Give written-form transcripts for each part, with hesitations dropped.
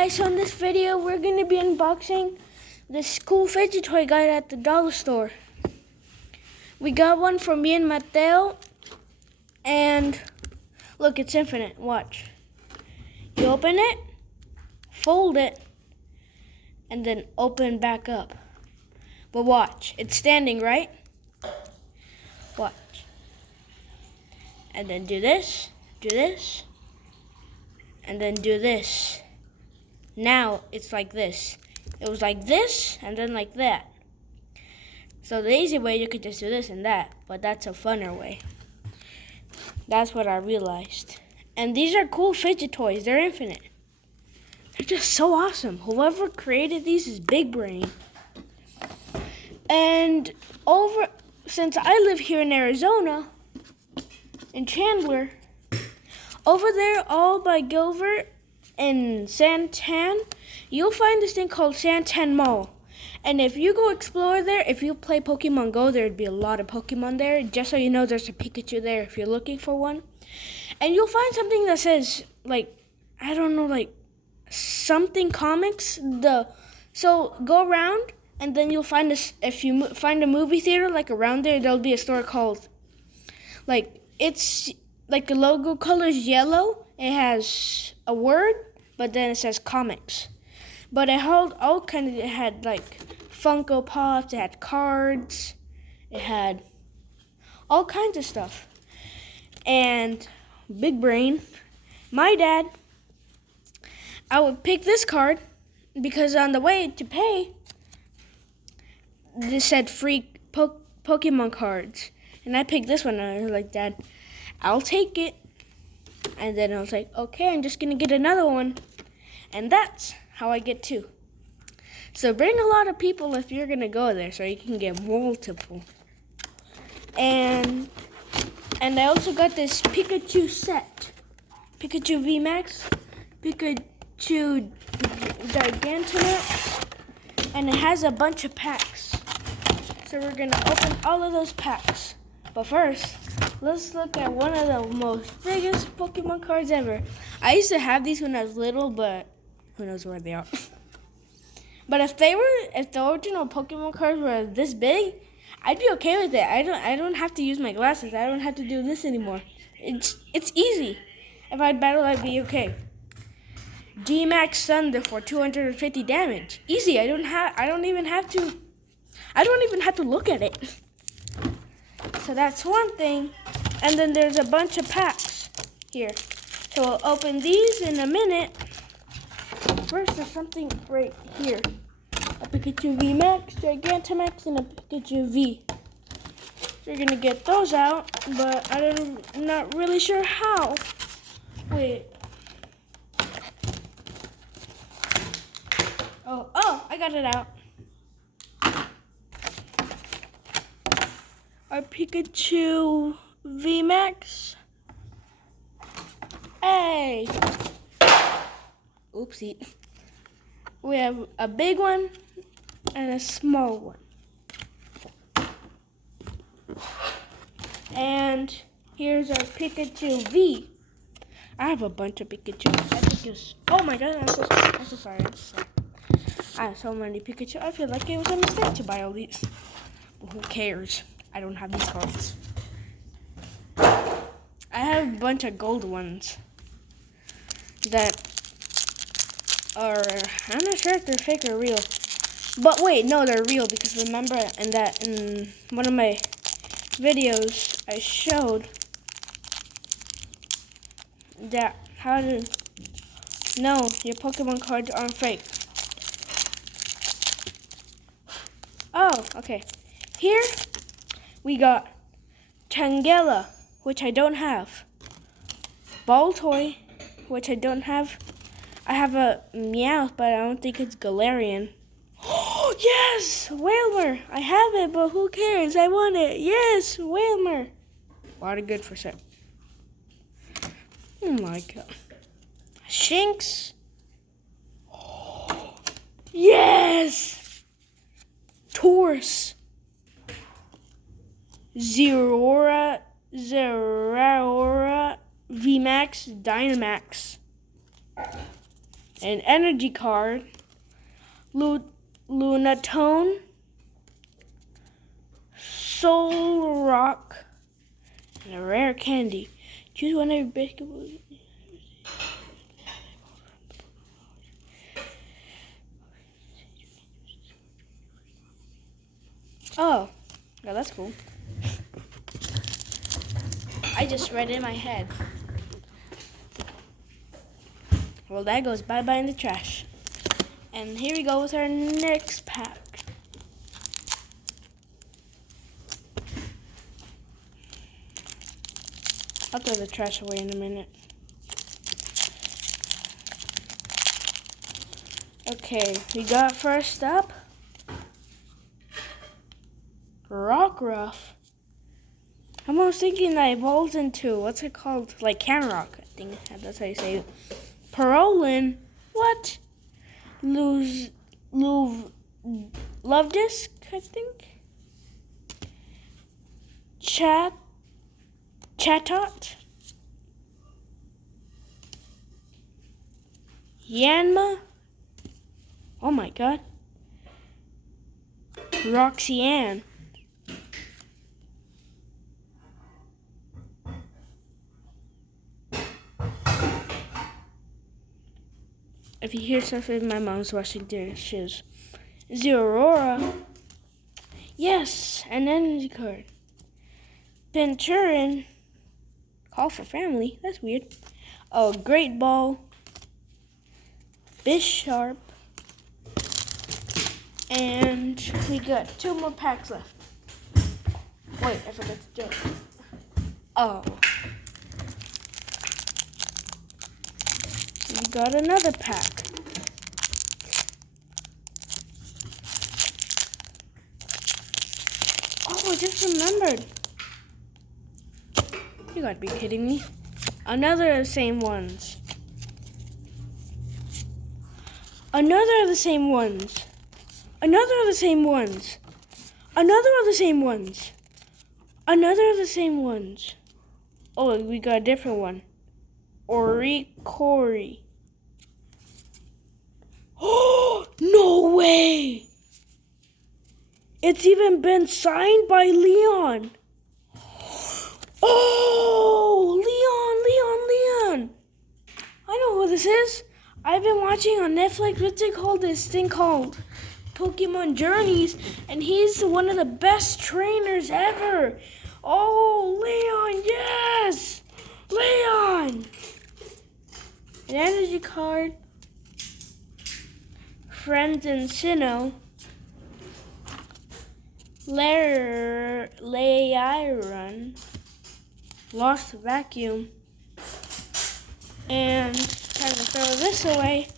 Guys, so in this video, we're going to be unboxing this cool fidget toy guy at the dollar store. We got one for me and Mateo, and look, it's infinite. Watch. You open it, fold it, and then open back up. But watch, it's standing, right? Watch. And then do this, and then do this. Now it's like this. It was like this and then like that. So the easy way, you could just do this and that, but that's a funner way. That's what I realized. And these are cool fidget toys. They're infinite. They're just so awesome. Whoever created these is big brain. And since I live here in Arizona, in Chandler, over there all by Gilbert in Santan, you'll find this thing called Santan Mall. And if you go explore there, if you play Pokemon Go, there'd be a lot of Pokemon there. Just so you know, there's a Pikachu there if you're looking for one. And you'll find something that says, like, I don't know, like, something comics. So go around, and then you'll find this. If you find a movie theater, like, around there, there'll be a store called, like, it's, like, the logo color is yellow. It has a word, but then it says comics. But it held all kinds. It had like Funko Pops. It had cards. It had all kinds of stuff. And big brain, my dad, I would pick this card because on the way to pay, this said free Pokemon cards, and I picked this one. And I was like, Dad, I'll take it. And then I was like, okay, I'm just gonna get another one, and that's how I get two. So bring a lot of people if you're gonna go there, so you can get multiple. And I also got this Pikachu set, Pikachu VMAX, Pikachu Gigantamax, and it has a bunch of packs. So we're gonna open all of those packs. But first, let's look at one of the most biggest Pokemon cards ever. I used to have these when I was little, but who knows where they are. But if the original Pokemon cards were this big, I'd be okay with it. I don't have to use my glasses. I don't have to do this anymore. It's easy. If I'd battle, I'd be okay. G-Max Thunder for 250 damage. Easy. I don't even have to look at it. So that's one thing. And then there's a bunch of packs here. So we'll open these in a minute. First, there's something right here. A Pikachu VMAX, Gigantamax, and a Pikachu V. So we're going to get those out, but I'm not really sure how. Wait. Oh, I got it out. Our Pikachu VMAX. Hey! Oopsie. We have a big one and a small one. And here's our Pikachu V. I have a bunch of Pikachu. Oh my god, I'm so sorry. I have so many Pikachu. I feel like it was a mistake to buy all these. But who cares? I don't have these cards. I have a bunch of gold ones that are, I'm not sure if they're fake or real. But wait, no, they're real, because remember in one of my videos I showed that how to know your Pokemon cards aren't fake. Oh, okay. Here we got Tangela, which I don't have. Ball Toy, which I don't have. I have a Meowth, but I don't think it's Galarian. Oh, yes! Whalmer! I have it, but who cares? I want it. Yes! Whalmer! A lot of good for set. Oh my god. Shinx! Oh, yes! Taurus! Zeraora VMAX Dynamax. an energy card, Lunatone, Soul Rock, and a rare candy. Choose one of your biscuit. Oh, yeah, that's cool. I just read it in my head. Well, that goes bye-bye in the trash. And here we go with our next pack. I'll throw the trash away in a minute. Okay, we got first up Rockruff. I'm almost thinking that evolves into, what's it called? Like Canrock, I think that's how you say it. Parolin, what? Love Disc, I think. Chatot. Yanma. Oh my god. Roxanne. If you hear something, my mom's washing dishes. Zerora. Yes, an energy card. Penturin. Call for family. That's weird. Oh, Great Ball. Bisharp. And we got 2 more packs left. Wait, I forgot to do. Oh. We got another pack. Oh, I just remembered. You gotta be kidding me. Another of the same ones. Another of the same ones. Another of the same ones. Another of the same ones. Another of the same ones. Oh, we got a different one. Oricori. Oh, no way! It's even been signed by Leon. Oh, Leon. I know who this is. I've been watching on Netflix. What's it called? This thing called Pokemon Journeys. And he's one of the best trainers ever. Oh, Leon, yes! Leon! An energy card. Friends and Sinnoh. Lairon. Lost Vacuum. And time to throw this away.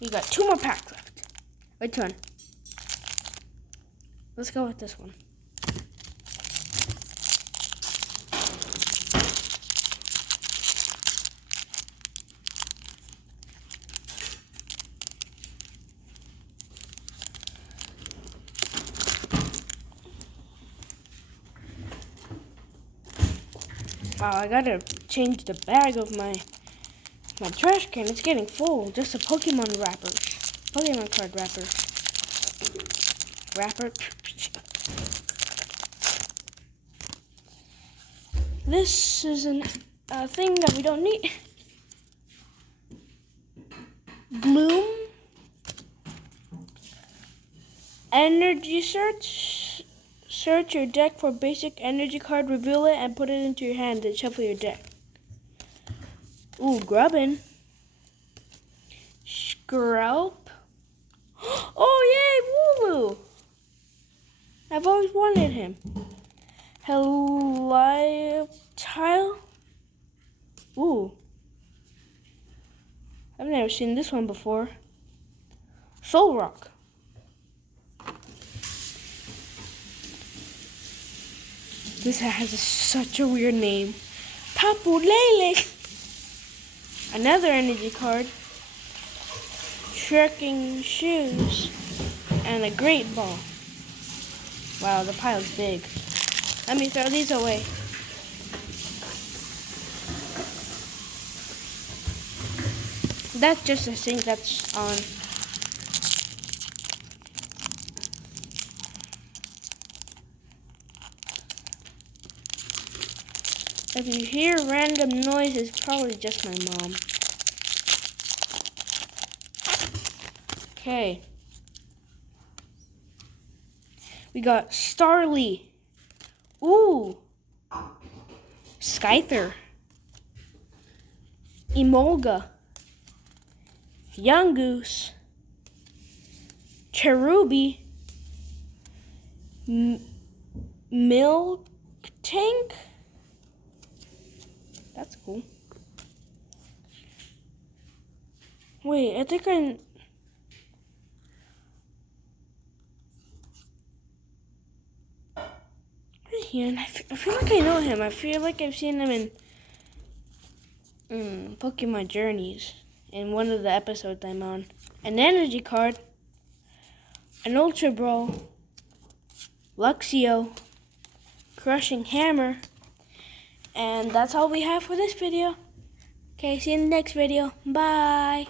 We got 2 more packs left. Which one? Let's go with this one. Wow, I gotta change the bag of my trash can. It's getting full. Just the Pokemon wrappers. Pokemon card wrappers. This is a thing that we don't need. Bloom. Energy search. Search your deck for basic energy card, reveal it, and put it into your hand and shuffle your deck. Ooh, Grubbin. Screlp. Oh, yay, Wooloo. I've always wanted him. Helitile. Ooh. I've never seen this one before. Soul Rock. This has such a weird name. Tapu Lele. Another energy card. Trekking Shoes. And a Great Ball. Wow, the pile's big. Let me throw these away. That's just a sink that's on. If you hear random noise, it's probably just my mom. Okay. We got Starly. Ooh. Skyther. Emolga. Young Goose. Cherubi. Milk Tank. That's cool. Wait, I think I feel like I know him. I feel like I've seen him in Pokemon Journeys in one of the episodes I'm on. An energy card. An Ultra Bro. Luxio. Crushing Hammer. And that's all we have for this video. Okay, see you in the next video. Bye.